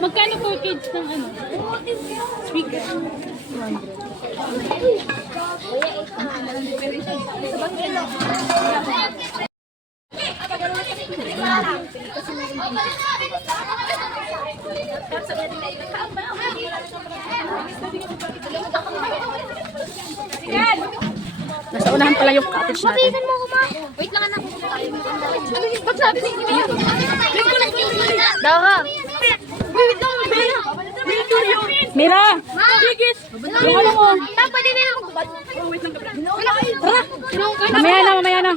Magkano per kids ng ano? Speaker. 200. Nasa unahan pala yung cottage natin. Wait lang anak. Ano yung ba't sabi niyo? Dara. Wait lang. Mira! Yung ano mo? Pwede na lang. Tara! Mamaya na.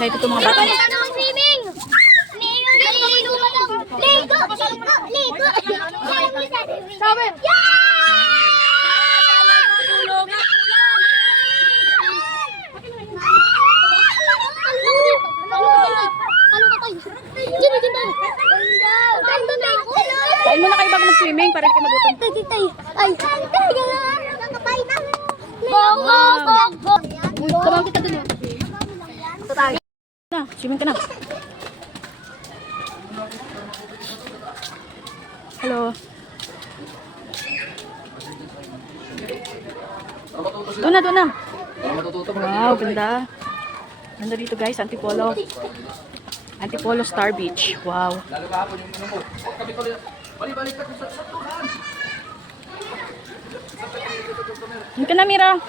Excited itong mga bata. Ano ang swimming? Ligo ka lang. Ligo. Sabi. Kain muna kayo bago mag-swimming para hindi kayo magutom. Tumang kita dun. Na, swimming ka na. Hello. Doon na. Wow, ganda. Ganda dito guys, Antipolo. Antipolo Star Beach. Wow. Hindi ka na, Mira.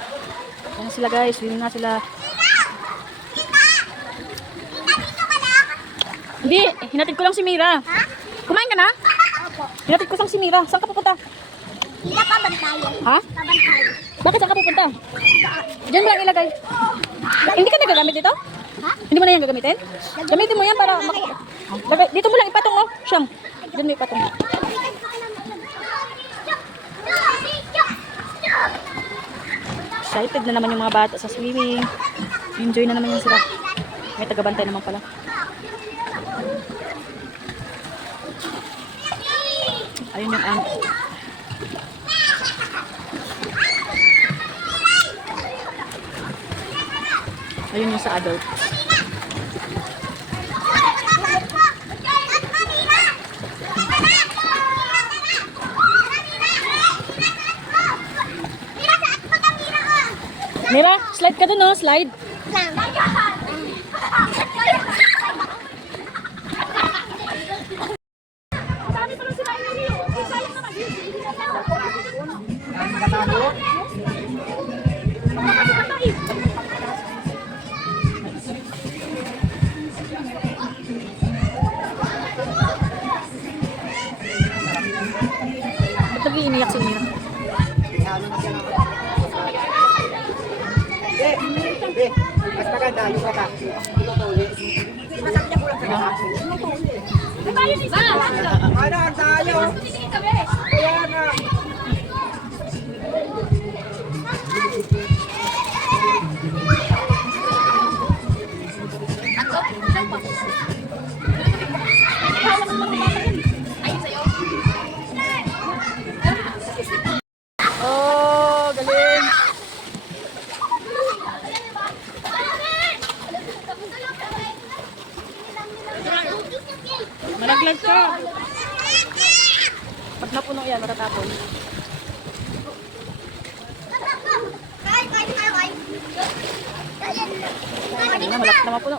Yan na sila guys, swimming na sila. Hindi, hinatid ko lang si Mira. Kumain ka na? Hinatid ko lang si Mira. Saan ka pupunta? Hindi ka bantayan. Ha? Kabantayan. Bakit saan ka pupunta? Diyan mo lang ilagay. Hindi ka nagagamit dito? Ha? Hindi mo na yan gagamitin? Gamitin mo yan para dito mo lang ipatong, oh. Siyang. Diyan mo ipatong. Excited na naman yung mga bata sa swimming. Enjoy na naman yan sila. May tagabantay naman pala. Ayun yung ayun yung sa adult. Mira, slide ka dun, oh. Slide. Ba't nag-iiniyak si Mira? Mas maganda yung bata. Ano ang tayo? Kaya nga. Oh, galing. Malaglag ka. Pag napuno yan, matatapon. Ayun na, malapit na mapuno.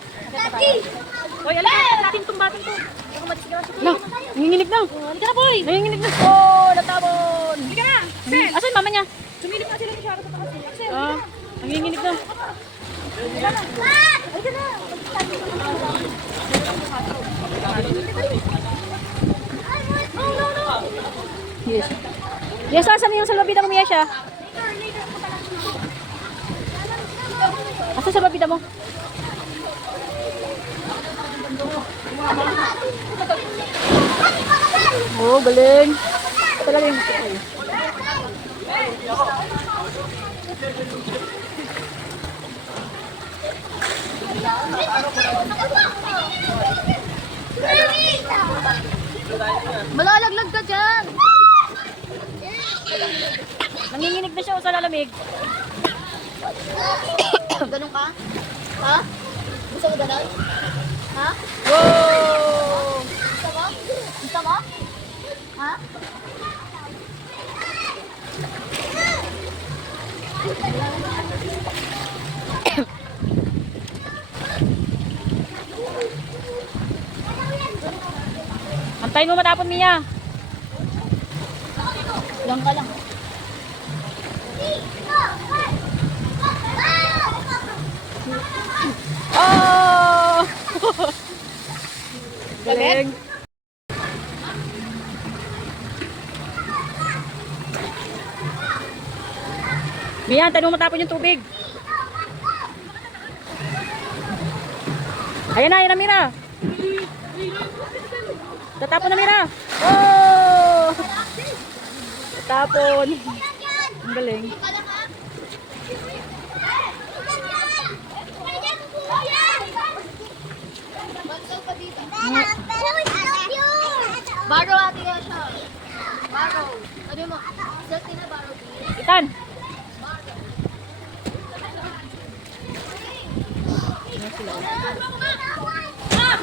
Hoy, ala! Natin itong batang to. Na, nanginginig na. Halika na, boy. Nanginginig na. Oh, natabon. Halika na. Asan mama niya? Sumilip na sila ni Shara sa takas. Ah, nanginginig na. Halika na. Yes. Yes, asan yung salbabida mo, Miesha? Asan salbabida mo? Oh, galing. Talaga yung gusto ko eh. Malalaglag ka dyan. Nanginginig na siya o sa lalamig. Ganun ka? Ha? Gusto mo ganun? Ha? Wow! Gusto mo? Gusto mo? Ha? Antayin mo matapon, Mia. Lang ka lang. Oh! Galing. Mia, antayin mo matapon yung tubig. Ayan na, Mira. Tatapon na, Mira. Oh! Tatapon. Ang galing. Baro ate nga siya. Baro. Ano mo? Dati na baro. Itan.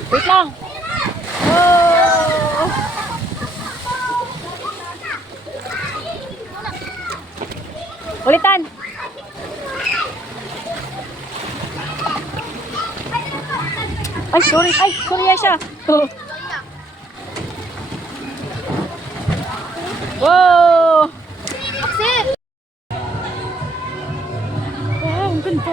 Wait lang. Oh! Ulitan. Ay, sorry. Ay, sorry, Aisha. Wow! Axel! Wow, ang ganda.